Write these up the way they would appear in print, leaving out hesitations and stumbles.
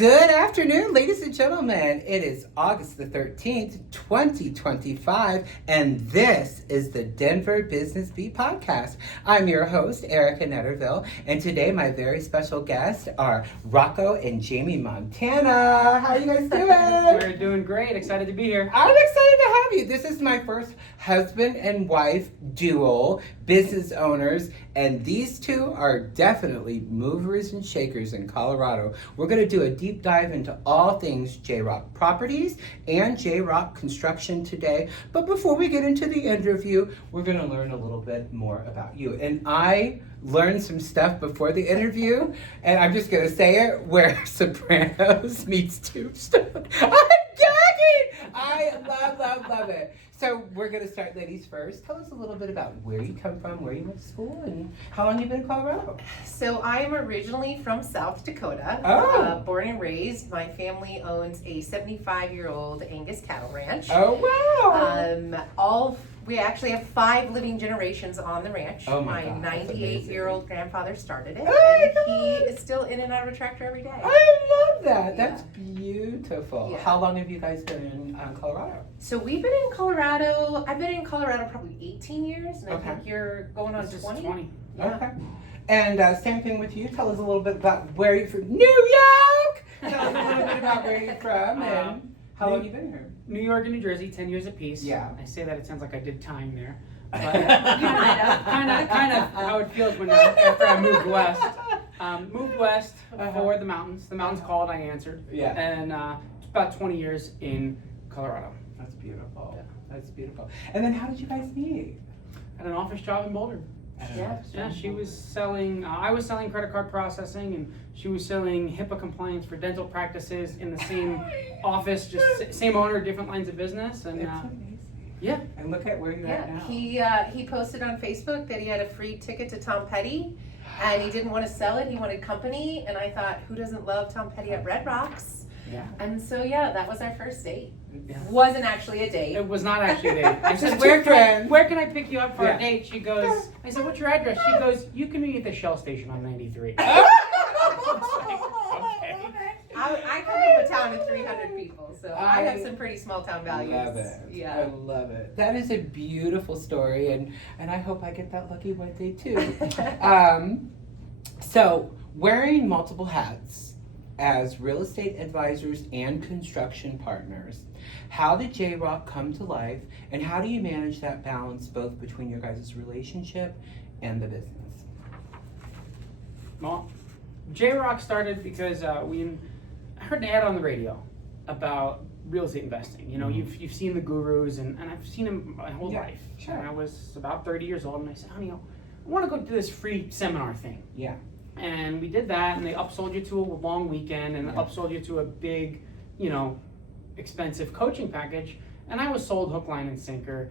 Good afternoon, ladies and gentlemen. It is August the 13th, 2025, and this is the Denver Business Beat Podcast. I'm your host, Arica Netterville, and today my very special guests are Rocco and Jami Montana. How are you guys doing? We're doing great. Excited to be here. I'm excited to have you. This is my first husband and wife duo, business owners, and these two are definitely movers and shakers in Colorado. We're going to do a deep dive into all things JROC properties and JROC construction today. But before we get into the interview, we're going to learn a little bit more about you. And I learned some stuff before the interview, and I'm just going to say it, where Sopranos meets Tombstone. I'm gagging! I love it. So we're going to start ladies first. Tell us a little bit about where you come from, where you went to school, and how long you've been in Colorado. So I am originally from South Dakota, born and raised. My family owns a 75-year-old Angus cattle ranch. Oh, wow. We actually have 5 living generations on the ranch. Oh my God, 98-year-old grandfather started it, Oh, and he is still in and out of a tractor every day. I love that. Yeah. That's beautiful. Yeah. How long have you guys been in Colorado? So we've been in Colorado, I've been in Colorado probably 18 years, and Okay. I think you're going on This is 20. 20. Yeah. Okay. And same thing with you. Tell us a little bit about where you're from. New York! Tell us a little bit about where you're from and how long you've been here. New York and New Jersey, 10 years apiece. Yeah. I say that it sounds like I did time there. But kind of how it feels after I moved west. Moved west for the mountains. The mountains called, I answered. Yeah. And about 20 years in Colorado. That's beautiful. Yeah. That's beautiful. And then how did you guys meet? Had an office job in Boulder. Yeah, she was selling, I was selling credit card processing, and she was selling HIPAA compliance for dental practices in the same office, just same owner, different lines of business. And It's amazing. yeah. And look at where you're at Yeah, now. he posted on Facebook that he had a free ticket to Tom Petty, and he didn't want to sell it. He wanted company, and I thought, who doesn't love Tom Petty at Red Rocks? Yeah. And so yeah, that was our first date. Yeah. Wasn't actually a date. It was not actually a date. I said, Just where two friends. can I pick you up for Yeah. a date? She goes, I said, what's your address? She goes, you can meet at the Shell station on 93. I come from a town of 300 people, so I have some pretty small town values. Love it. Yeah. I love it. That is a beautiful story, and I hope I get that lucky one day too. So wearing multiple hats as real estate advisors and construction partners, how did JROC come to life, and how do you manage that balance both between your guys' relationship and the business? Well, JROC started because I heard an ad on the radio about real estate investing. You know, you've seen the gurus, and I've seen them my whole life. Sure. And I was about 30 years old, and I said, honey, I want to go do this free seminar thing. Yeah. And we did that, and they upsold you to a long weekend, and Yeah. upsold you to a big, expensive coaching package. And I was sold hook, line, and sinker.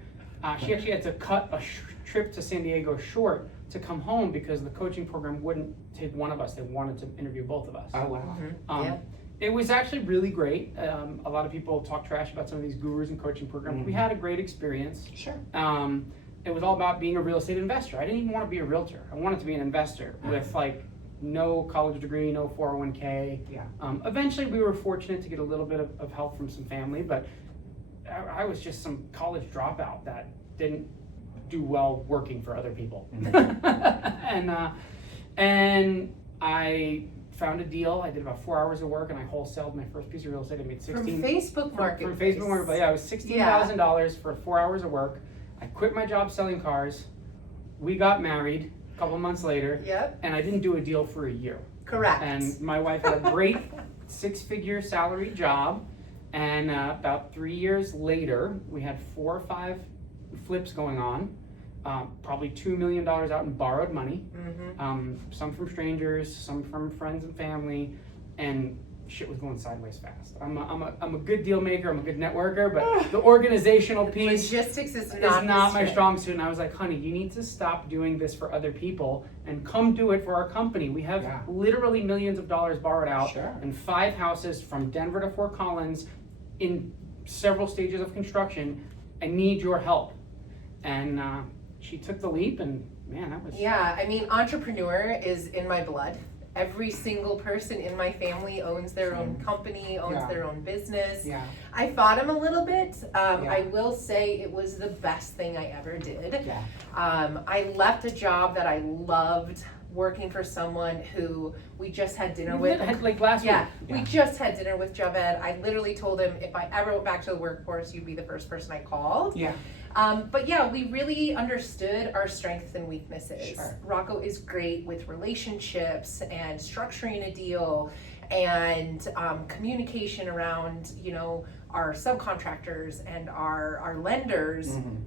She actually had to cut a trip to San Diego short to come home because the coaching program wouldn't take one of us. They wanted to interview both of us. Oh, wow. Yeah. It was actually really great. A lot of people talk trash about some of these gurus and coaching programs. We had a great experience. Sure. It was all about being a real estate investor. I didn't even want to be a realtor. I wanted to be an investor with no college degree, no 401k. Yeah. Eventually we were fortunate to get a little bit of help from some family, but I was just some college dropout that didn't do well working for other people. And I found a deal. I did about 4 hours of work, and I wholesaled my first piece of real estate. I made From Facebook Marketplace. From Facebook Marketplace. Yeah, it was $16,000 for 4 hours of work. I quit my job selling cars. We got married a couple months later. Yep. And I didn't do a deal for a year. Correct. And my wife had a great 6-figure salary job. And about 3 years later, we had 4 or 5 flips going on. Probably $2 million out in borrowed money. Some from strangers, some from friends and family, and shit was going sideways fast. I'm a good deal maker. I'm a good networker, but the organizational piece Logistics is not my strong suit. And I was like, honey, you need to stop doing this for other people and come do it for our company. We have literally millions of dollars borrowed out and 5 houses from Denver to Fort Collins in several stages of construction. I need your help. And she took the leap, and man, that was... Yeah, I mean, entrepreneur is in my blood. Every single person in my family owns their own company, owns their own business. Yeah. I fought him a little bit. I will say it was the best thing I ever did. Yeah. I left a job that I loved, working for someone who we just had dinner with. Like last week. We just had dinner with Javed. I literally told him, if I ever went back to the workforce, you'd be the first person I called. Yeah. But yeah, we really understood our strengths and weaknesses. Sure. Rocco is great with relationships and structuring a deal and communication around, you know, our subcontractors and our lenders. Mm-hmm.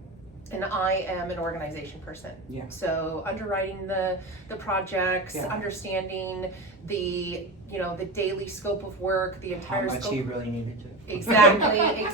And I am an organization person. Yeah. So underwriting the projects, Yeah. understanding the, you know, the daily scope of work, the How entire much scope. he really needed to. Exactly.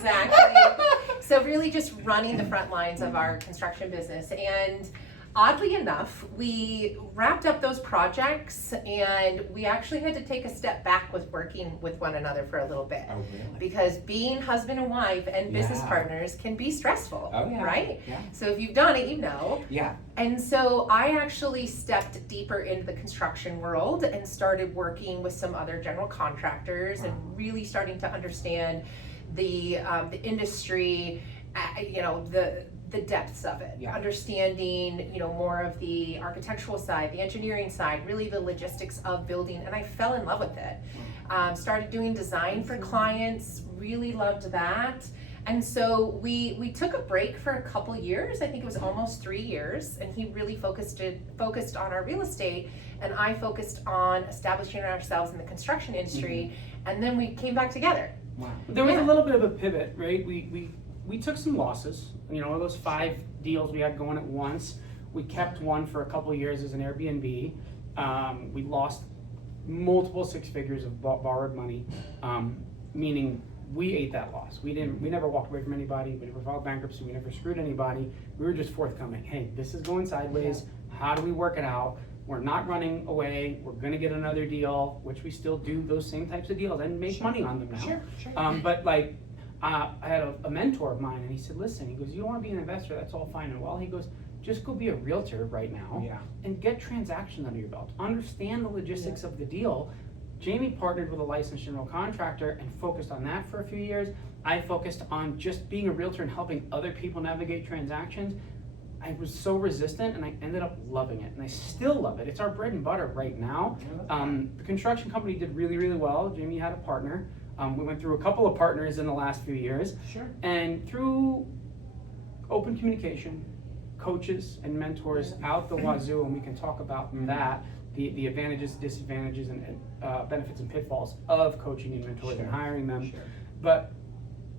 So really just running the front lines of our construction business. And oddly enough, we wrapped up those projects and we actually had to take a step back with working with one another for a little bit. Oh, really? Because being husband and wife and business Yeah. partners can be stressful, Oh, yeah. right? Yeah. So if you've done it, you know. Yeah. And so I actually stepped deeper into the construction world and started working with some other general contractors and really starting to understand the industry, you know, the depths of it, understanding, you know, more of the architectural side, the engineering side, really the logistics of building, and I fell in love with it. Started doing design for clients, really loved that. And so we took a break for a couple years. I think it was almost 3 years, and he really focused on our real estate, and I focused on establishing ourselves in the construction industry, and then we came back together. Wow. There was a little bit of a pivot, right? We took some losses. You know, those 5 deals we had going at once. We kept one for a couple of years as an Airbnb. We lost multiple 6 figures of borrowed money, meaning we ate that loss. We never walked away from anybody. We never filed bankruptcy. We never screwed anybody. We were just forthcoming. Hey, this is going sideways. How do we work it out? We're not running away. We're going to get another deal, which we still do those same types of deals and make money on them now. Sure. But like, I had a mentor of mine, and he said, listen, he goes, you don't want to be an investor, that's all fine and well. He goes, just go be a realtor right now and get transactions under your belt. Understand the logistics of the deal. Jami partnered with a licensed general contractor and focused on that for a few years. I focused on just being a realtor and helping other people navigate transactions. I was so resistant, and I ended up loving it, and I still love it. It's our bread and butter right now. The construction company did really, really well. Jami had a partner. We went through a couple of partners in the last few years. Sure. And through open communication, coaches and mentors out the wazoo, and we can talk about that, the advantages, disadvantages, and benefits and pitfalls of coaching and mentors and hiring them. Sure. But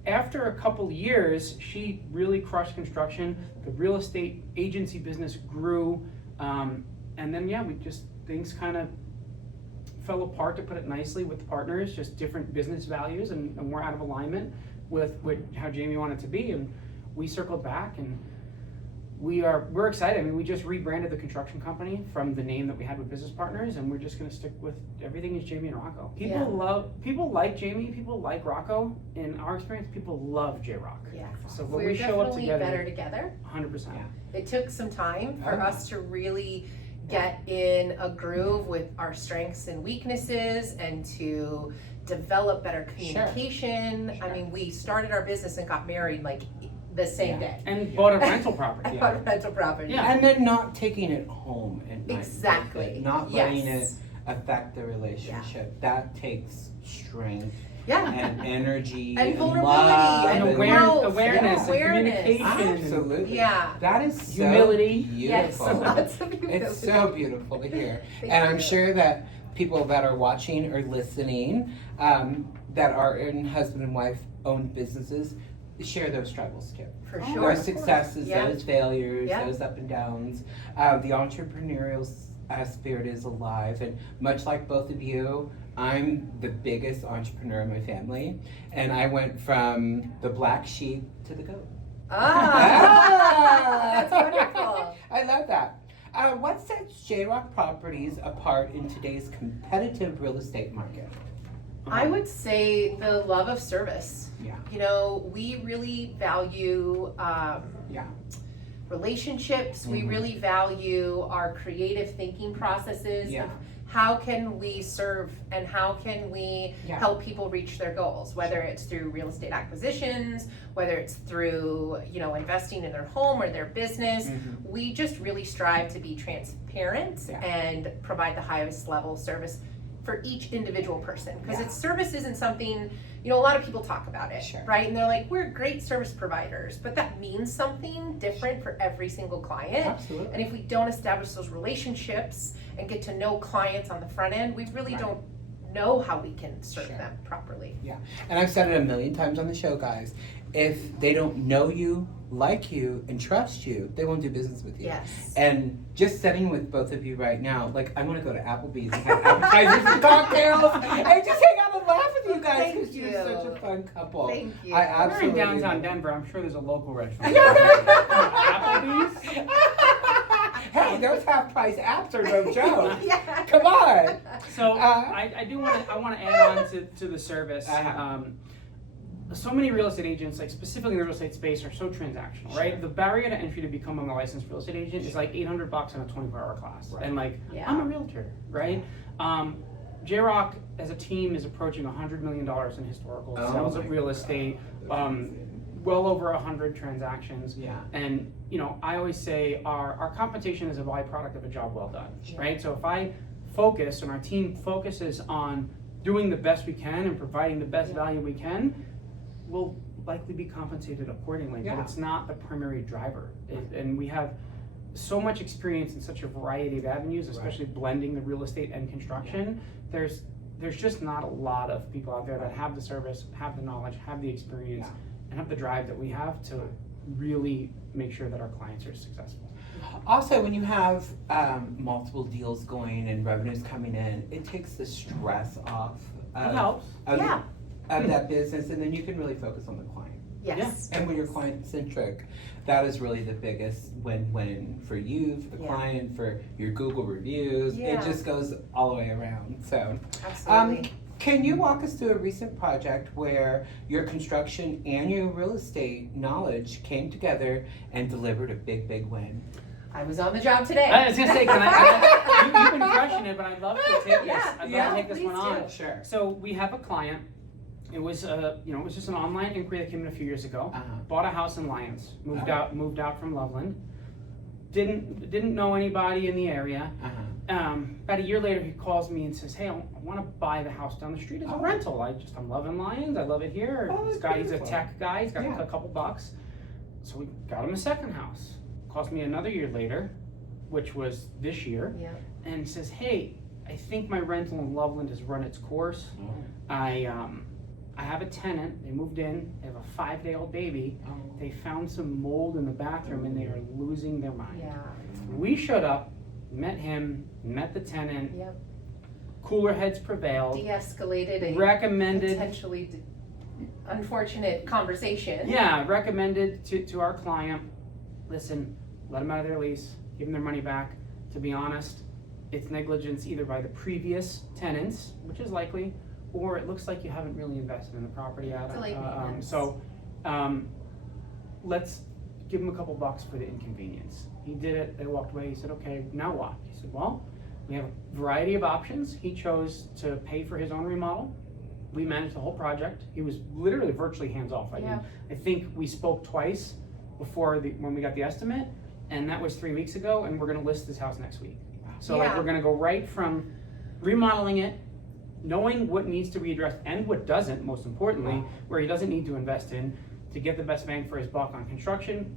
after a couple years, she really crushed construction. The real estate agency business grew, and then things kind of fell apart, to put it nicely, with the partners. Just different business values, and we're out of alignment with how Jami wanted to be. And we circled back, and we're excited. I mean, we just rebranded the construction company from the name that we had with business partners, and we're just going to stick with everything is Jami and Rocco. People like Jami, people like Rocco. In our experience, people love JROC. Yeah. So when We're we show up definitely together, better together. 100%. It took some time for us to really get in a groove with our strengths and weaknesses and to develop better communication. Sure. I mean, we started our business and got married like the same day. And bought a rental property. Bought a rental property. Yeah. And then not taking it home at night. Exactly. Not letting it affect the relationship. That takes strength and energy and vulnerability love and awareness and awareness. communication. Absolutely. Yeah. That is so Humility. beautiful. Yes, lots of humility. It's so beautiful to hear. Thank And I'm you. sure that people that are watching or listening that are in husband and wife owned businesses share those struggles too. For sure. Those successes, those failures, Yeah. those up and downs. The entrepreneurial spirit is alive, and much like both of you, I'm the biggest entrepreneur in my family, and I went from the black sheep to the goat. That's wonderful. I love that. What sets JROC Properties apart in today's competitive real estate market? I would say the love of service. Yeah. You know, we really value relationships. We really value our creative thinking processes of how can we serve and how can we Yeah. help people reach their goals, whether it's through real estate acquisitions, whether it's through, you know, investing in their home or their business. We just really strive to be transparent and provide the highest level of service for each individual person, because it's service isn't something, you know, a lot of people talk about it, right? And they're like, we're great service providers, but that means something different for every single client. Absolutely. And if we don't establish those relationships and get to know clients on the front end, we really don't know how we can serve them properly. Yeah, and I've said it a million times on the show, guys. If they don't know you, like you, and trust you, they won't do business with you. Yes. And just sitting with both of you right now, like I want to go to Applebee's and have appetizers and cocktails and just hang out and laugh with you guys because you're such a fun couple. Thank you. I We're in absolutely downtown Denver. I'm sure there's a local restaurant. Applebee's? Hey, those half price apps are no joke. Yeah. Come on. So I do want to add on to the service. So many real estate agents, like specifically in the real estate space, are so transactional, right? The barrier to entry to becoming a licensed real estate agent is like $800 in a 24-hour class, and like I'm a realtor, right? JROC as a team is approaching $100 million in historical sales of real estate. Well over 100 transactions. And you know, I always say our competition is a byproduct of a job well done, right? So if I focus and our team focuses on doing the best we can and providing the best value we can, we'll likely be compensated accordingly. But it's not the primary driver. And we have so much experience in such a variety of avenues, especially blending the real estate and construction. There's just not a lot of people out there that have the service, have the knowledge, have the experience, and have the drive that we have to really make sure that our clients are successful. Also, when you have multiple deals going and revenues coming in, it takes the stress off It helps. Of that business, and then you can really focus on the client. Yes. And when you're client centric, that is really the biggest win-win for you, for the client, for your Google reviews. It just goes all the way around. So, Absolutely. Can you walk us through a recent project where your construction and your real estate knowledge came together and delivered a big win? I was on the job today. I was gonna say, you've been crushing it, but I'd love to take this. I'd love to take this one on. Sure. So we have a client. It was it was just an online inquiry that came in a few years ago. Bought a house in Lyons. Moved out from Loveland. Didn't know anybody in the area. About a year later, he calls me and says, "Hey, I want to buy the house down the street as a rental. I'm loving Lyons. I love it here. This guy, he's a tech guy. He's got a couple bucks." So we got him a second house. Calls me another year later, which was this year, and says, "Hey, I think my rental in Loveland has run its course. I have a tenant. They moved in. They have a 5-day-old baby. They found some mold in the bathroom, and they are losing their mind." We showed up, met him, met the tenant. Cooler heads prevailed. De-escalated a Recommended. potentially unfortunate conversation. Recommended to our client. Listen, let them out of their lease. Give them their money back. To be honest, it's negligence either by the previous tenants, which is likely, or it looks like you haven't really invested in the property yet. Let's give him a couple bucks for the inconvenience. He did it. They walked away. He said, "Okay, now what?" He said, "Well, we have a variety of options." He chose to pay for his own remodel. We managed the whole project. He was literally virtually hands off. I think we spoke twice when we got the estimate, and that was 3 weeks ago, and we're gonna list this house next week. So we're gonna go right from remodeling it, knowing what needs to be addressed and what doesn't, most importantly, where he doesn't need to invest in, to get the best bang for his buck on construction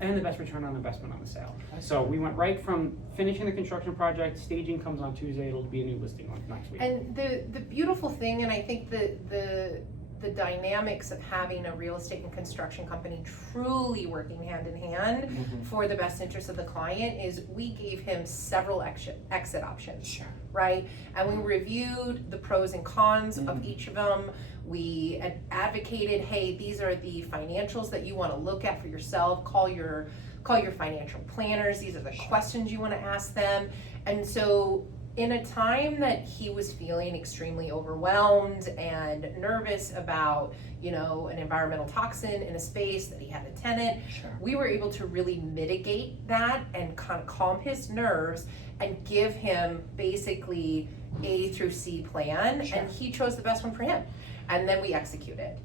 and the best return on investment on the sale. So we went right from finishing the construction project, staging comes on Tuesday, it'll be a new listing on next week. And the beautiful thing, and I think the dynamics of having a real estate and construction company truly working hand in hand for the best interest of the client, is we gave him several exit options, right? And we reviewed the pros and cons of each of them. We advocated, hey, these are the financials that you want to look at for yourself. Call your financial planners. These are the questions you want to ask them. And so in a time that he was feeling extremely overwhelmed and nervous about, an environmental toxin in a space that he had a tenant, we were able to really mitigate that and kind of calm his nerves and give him basically A through C plan, and he chose the best one for him. And then we executed.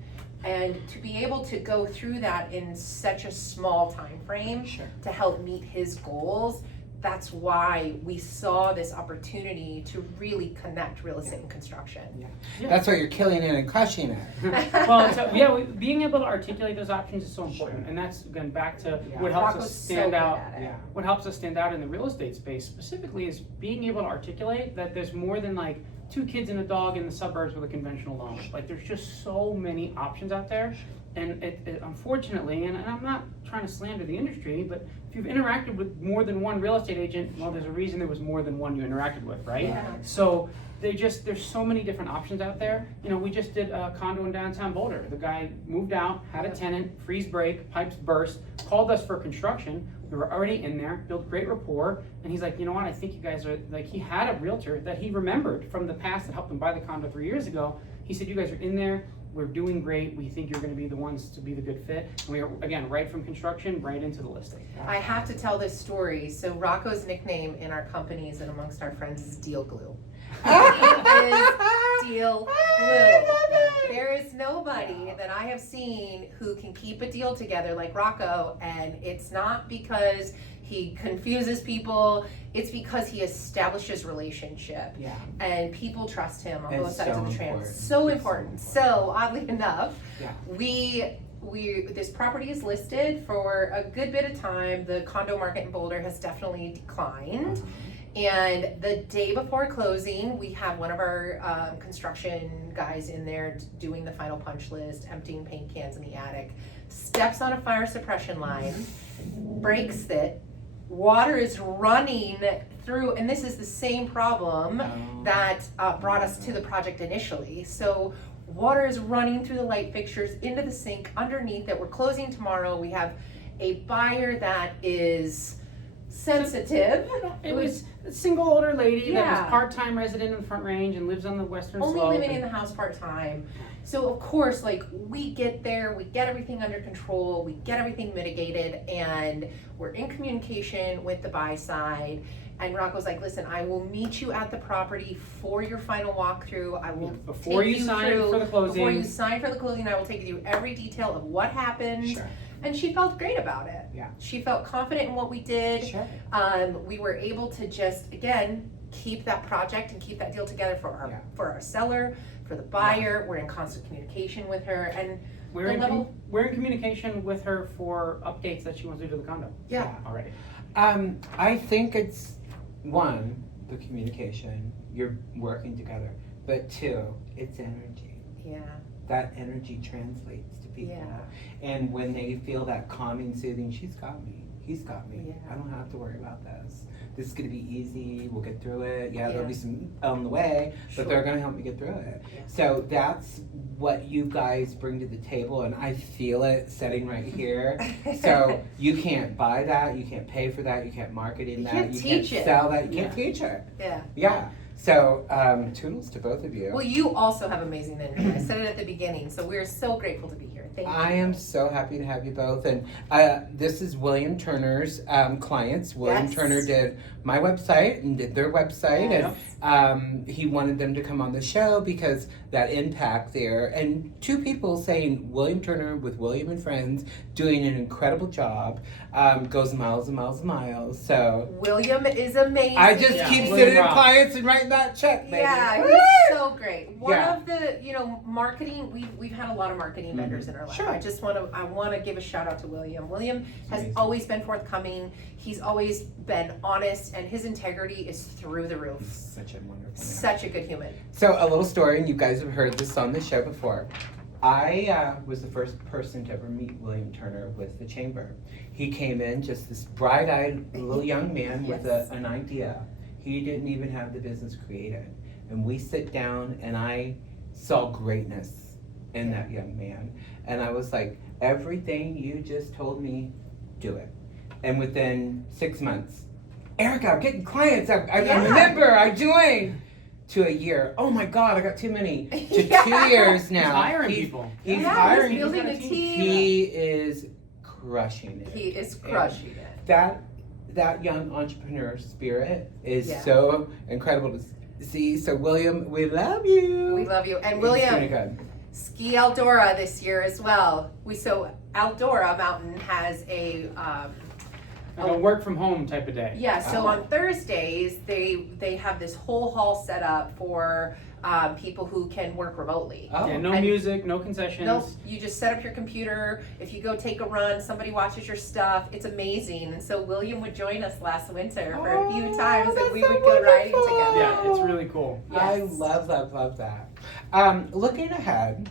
And to be able to go through that in such a small time frame to help meet his goals, that's why we saw this opportunity to really connect real estate and construction. That's why you're killing it and crushing it. Well, so, being able to articulate those options is so important, and that's again back to what helps Rocco's us stand out. What What helps us stand out in the real estate space specifically is being able to articulate that there's more than like 2 kids and a dog in the suburbs with a conventional loan. Like there's just so many options out there, and it unfortunately, and I'm not trying to slander the industry, but if you've interacted with more than one real estate agent, well, there's a reason there was more than one you interacted with, right? Yeah. So there's so many different options out there. We just did a condo in downtown Boulder. The guy moved out, had a tenant, freeze break, pipes burst, called us for construction. We were already in there, built great rapport, and he's like, you know what, I think you guys are, like, he had a realtor that he remembered from the past that helped him buy the condo 3 years ago. He said, you guys are in there, we're doing great, we think you're gonna be the ones to be the good fit. And we are, again, right from construction, right into the listing. I have to tell this story. So Rocco's nickname in our companies and amongst our friends is Deal Glue. He is Deal Glue. There is nobody that I have seen who can keep a deal together like Rocco, and it's not because he confuses people, it's because he establishes relationship. And people trust him on both sides of the trans. So important. So oddly enough, we this property is listed for a good bit of time. The condo market in Boulder has definitely declined. And the day before closing, we have one of our construction guys in there doing the final punch list, emptying paint cans in the attic, steps on a fire suppression line, breaks it, water is running through, and this is the same problem that brought us to the project initially. So water is running through the light fixtures into the sink underneath it. We're closing tomorrow. We have a buyer that is sensitive. It was a single older lady that was part-time resident in the Front Range and lives on the western slope. Only living in the house part-time. So of course, like, we get there, we get everything under control, we get everything mitigated, and we're in communication with the buy side. And Rocco's like, listen, I will meet you at the property for your final walkthrough. I will before you sign for the closing. Before you sign for the closing, I will take you through every detail of what happened. And she felt great about it. She felt confident in what we did. We were able to just, again, keep that project and keep that deal together for our seller, for the buyer. We're in constant communication with her, and we're in communication with her for updates that she wants to do to the condo. Already. I think it's, one, the communication, you're working together, but 2, it's energy. That energy translates to people. And when they feel that calming, soothing, she's got me, he's got me, I don't have to worry about this. This is gonna be easy, we'll get through it. There'll be some on the way, but they're gonna help me get through it. So that's what you guys bring to the table, and I feel it sitting right here. So you can't buy that, you can't pay for that, you can't market in that, you can't sell that, you can't teach it. So toodles to both of you. Well, you also have amazing energy. I said it at the beginning, so we're so grateful to be here. Thank you. I am so happy to have you both. And this is William Turner's clients. William Turner did my website and did their website. And he wanted them to come on the show because that impact there. And 2 people saying William Turner with William and Friends doing an incredible job goes miles and miles and miles. So William is amazing. I just keep sitting in clients and writing that check, baby. He's so great. One of the, marketing, we've had a lot of marketing vendors in our life. I want to give a shout out to William. William has always been forthcoming. He's always been honest, and his integrity is through the roof. Such a wonderful man. Such a good human. So a little story, and you guys have heard this on the show before. I was the first person to ever meet William Turner with the Chamber. He came in just this bright-eyed little young man with an idea. He didn't even have the business created. And we sit down, and I saw greatness in that young man. And I was like, everything you just told me, do it. And within 6 months, Erica, I'm getting clients. I'm a Yeah. member. I joined. To a year. Oh my God, I got too many. To Yeah. 2 years now. He's hiring people. He's Yeah, hiring. he's building He's a got a team. He is crushing it. He is crushing it. That young entrepreneur spirit is Yeah. so incredible to see. So William, we love you. We love you. And He's doing William, good. Ski Eldora this year as well. Eldora Mountain has a Like a work from home type of day. yeah. So Oh. on Thursdays they have this whole hall set up for people who can work remotely. Oh. Yeah, no And- music, no concessions. No, you just set up your computer. If you go take a run, somebody watches your stuff. It's amazing. And so William would join us last winter for a few Oh, times, and that's we so would go riding wonderful. together. Yeah, it's really cool. I Yes. love that. Looking ahead,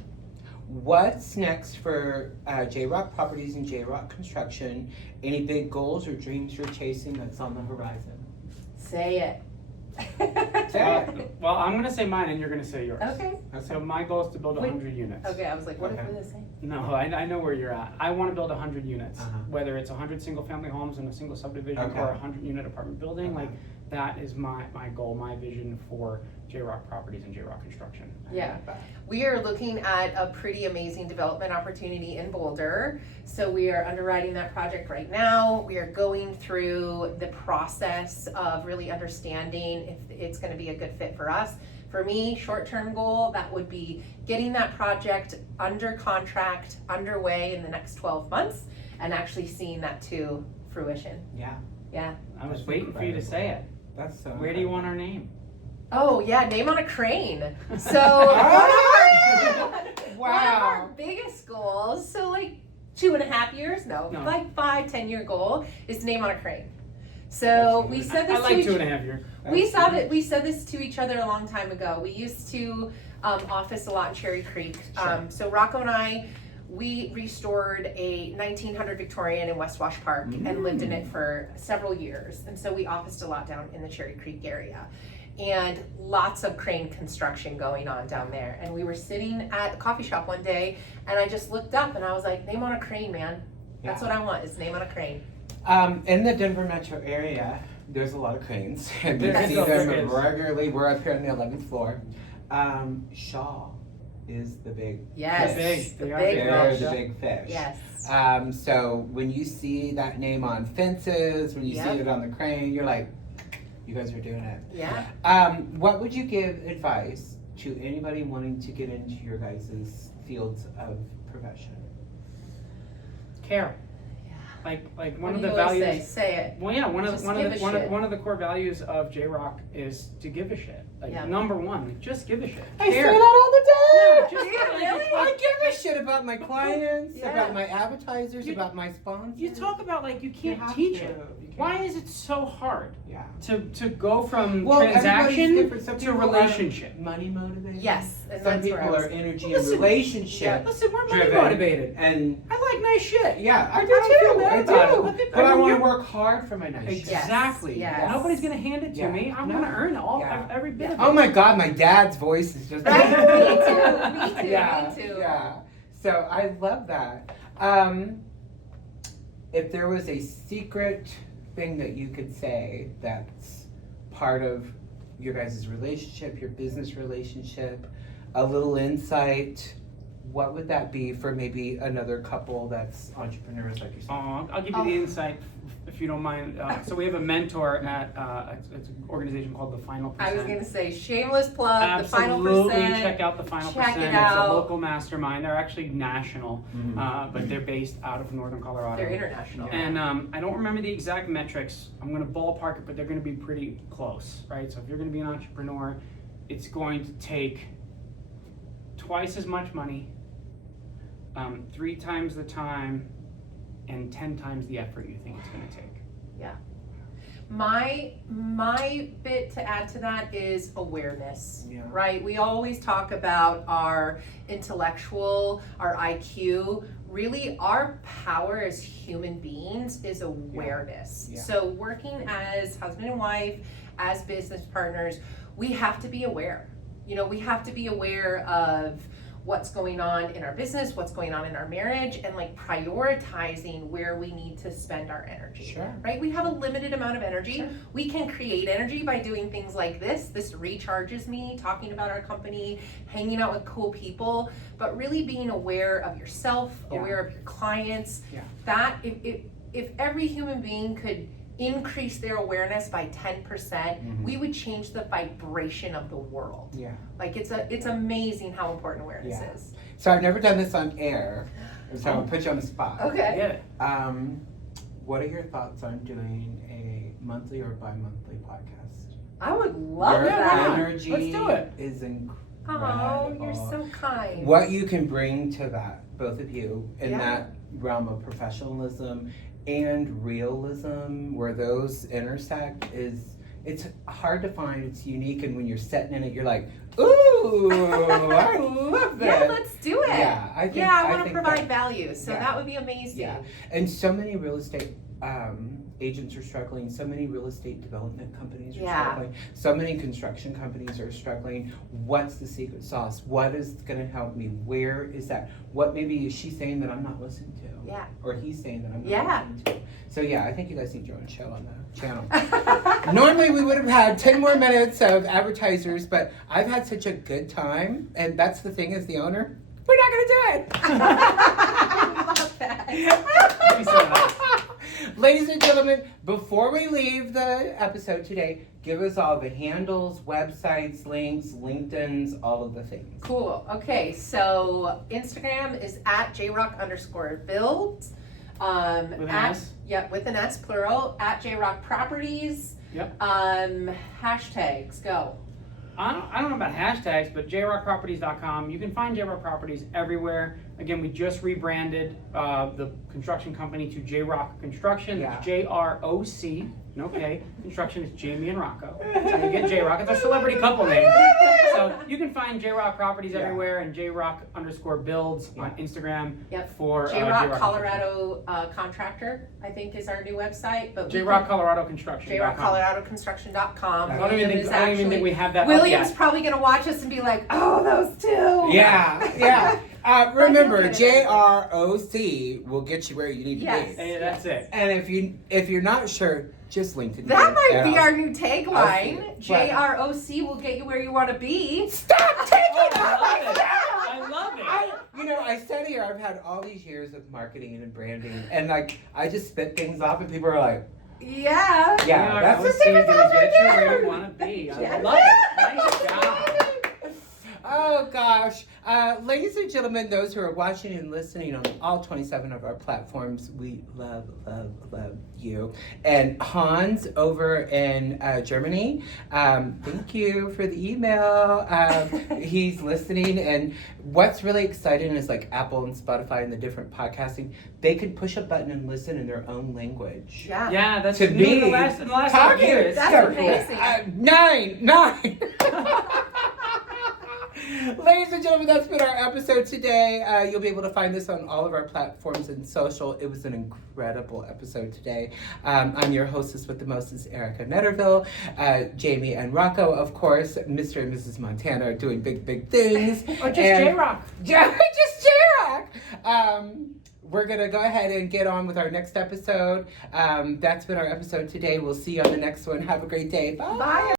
what's next for JROC Properties and JROC Construction? Any big goals or dreams you're chasing that's on the horizon? Say it. Say Well, I'm gonna say mine, and you're gonna say yours. Okay. So my goal is to build Wait. 100 units. Okay. I was like, what Okay. did they say? No, I know where you're at. I want to build 100 units, Uh-huh. whether it's 100 single-family homes in a single subdivision Okay. or a 100-unit apartment building. Okay. Like that is my goal, my vision for JROC Properties and JROC Construction. Yeah. We are looking at a pretty amazing development opportunity in Boulder. So we are underwriting that project right now. We are going through the process of really understanding if it's going to be a good fit for us. For me, short-term goal, that would be getting that project under contract, underway in the next 12 months, and actually seeing that to fruition. Yeah. Yeah. I was That's waiting for you to incredible. say it. That's so. Where do you want our name? Oh yeah, name on a crane. So Ah! one of our Wow. biggest goals, so like 2.5 years, no, No. like 5-10 year goal is to name on a crane. So we said this I like to 2.5 years. we said this to each other a long time ago. We used to office a lot in Cherry Creek. Sure. So Rocco and I, we restored a 1900 Victorian in West Wash Park and lived in it for several years. And so we officed a lot down in the Cherry Creek area. And lots of crane construction going on down there. And we were sitting at a coffee shop one day, and I just looked up and I was like, name on a crane, man. That's Yeah. what I want, is name on a crane. In the Denver metro area, there's a lot of cranes, and we There see is. them regularly. We're up here on the 11th floor. Shaw is the big. Yes, big. the They are big big. They're fish. the big fish. Yes. So when you see that name on fences, when you Yep. see it on the crane, you're like, you guys are doing it. Yeah. What would you give advice to anybody wanting to get into your guys' fields of profession? Care. Yeah. Like What one of do the you always values. say it. Well, yeah, one of Just the give a shit. one of the core values of JROC is to give a shit. Like Yeah. number one, like, just give a shit. I say Care. that all the Yeah, time. just Do you like, really? I give a shit about my clients, Yeah. about my advertisers, You- about my sponsors. You talk about like you can't have teach to. it. You can't. Why is it so hard Yeah. to go from Well, everybody's transaction different. Some to people are relationship? money motivated. Yes, and Some that's where I people was- are energy Well, and listen, relationship Listen, we're money driven. motivated. And I like nice shit. yeah, I do don't feel too. bad I about it. do. Look at- But I mean, want to you're- work hard for my nice shit. Exactly. Yes. Nobody's gonna hand it to Yeah. me. I'm No. gonna earn all Yeah. every bit of it. Oh my God, my dad's voice is just. Right? Me too. Yeah, Me too. yeah. So I love that. If there was a secret thing that you could say that's part of your guys' relationship, your business relationship, a little insight, what would that be for maybe another couple that's entrepreneurs like yourself? I'll give you the insight if you don't mind. So we have a mentor at it's an organization called The Final I Percent. was gonna say, shameless plug, the final Absolutely, percent. check out The Final Check it Percent. It's a out. local mastermind. They're actually national, Mhm. but they're based out of Northern Colorado. They're international. And I don't remember the exact metrics. I'm going to ballpark it, but they're going to be pretty close, right? So if you're going to be an entrepreneur, it's going to take twice as much money, 3 times the time, and 10 times the effort you think it's going to take. My bit to add to that is awareness, Yeah. right? We always talk about our intellectual, our IQ. Really, our power as human beings is awareness. Yeah. So working as husband and wife, as business partners, we have to be aware. You know, we have to be aware of what's going on in our business, what's going on in our marriage, and like prioritizing where we need to spend our energy. Sure. Right? We have a limited amount of energy. Sure. We can create energy by doing things like this. This recharges me, talking about our company, hanging out with cool people, but really being aware of yourself, aware of your clients. Yeah. That if every human being could increase their awareness by 10%, we would change the vibration of the world. Yeah. Like it's amazing how important awareness is. So I've never done this on air, so I'll put you on the spot. Okay. Yeah. What are your thoughts on doing a monthly or bi-monthly podcast? I would love Your that. energy Let's do it. is incredible. Oh, you're so kind. What you can bring to that, both of you, in Yeah. that realm of professionalism and realism, where those intersect, it's hard to find. It's unique, and when you're sitting in it, you're like, ooh, I love that. Yeah, let's do it. Yeah, I think. I want to think provide that- value, so Yeah. that would be amazing. Yeah, and so many real estate agents are struggling. So many real estate development companies are struggling. So many construction companies are struggling. What's the secret sauce? What is going to help me? Where is that? What maybe is she saying that I'm not listening to? Yeah. Or he's saying that I'm not Yeah. listening to? So yeah, I think you guys need your own show on the channel. Normally we would have had 10 more minutes of advertisers, but I've had such a good time, and that's the thing as the owner. We're not going to do it. I love that. That'd be so nice. Ladies and gentlemen, before we leave the episode today, give us all the handles, websites, links, LinkedIn's, all of the things. Cool. Okay, so Instagram is at JROC_build. With an S? Yep, with an S, plural, at JROC Properties. Yep. Hashtags, go. I don't know about hashtags, but jrockproperties.com. You can find JROC Properties everywhere. Again, we just rebranded the construction company to JROC Construction. Yeah. It's JROC. Okay, construction is Jami and Rocco. That's how you get JROC. It's our celebrity couple name. So you can find JROC Properties everywhere, and JROC_builds on Instagram. Yep. For JROC Colorado Contractor, I think, is our new website. But JROC Colorado Construction. JROCColoradoConstruction.com. I don't even think we have that up William's yet. probably going to watch us and be like, oh, those two. Yeah. Remember, But you'll get it. JROC will get you where you need to Yes. be. Hey, that's it. And if you're not sure, just link to That might be Yeah. our new tagline. What? JROC will get you where you want to be. Stop taking I love it. it! I love it. I said here, I've had all these years of marketing and branding, and like, I just spit things off, and people are like, Yeah. yeah, that's the the secret gonna sauce right get you where there. you want to be. I Yeah. love it. Nice job. Oh gosh. Ladies and gentlemen, those who are watching and listening on all 27 of our platforms, we love you. And Hans over in Germany, thank you for the email. He's listening, and what's really exciting is like Apple and Spotify and the different podcasting, they can push a button and listen in their own language. Yeah. Yeah, that's To new in me, the last couple talking- years. That's amazing. 9. Ladies and gentlemen, that's been our episode today. You'll be able to find this on all of our platforms and social. It was an incredible episode today. I'm your hostess with the mostest, Arica Netterville. Jami and Rocco, of course. Mr. and Mrs. Montana are doing big things. Or just And- JROC. Yeah, just JROC. We're going to go ahead and get on with our next episode. That's been our episode today. We'll see you on the next one. Have a great day. Bye. Bye.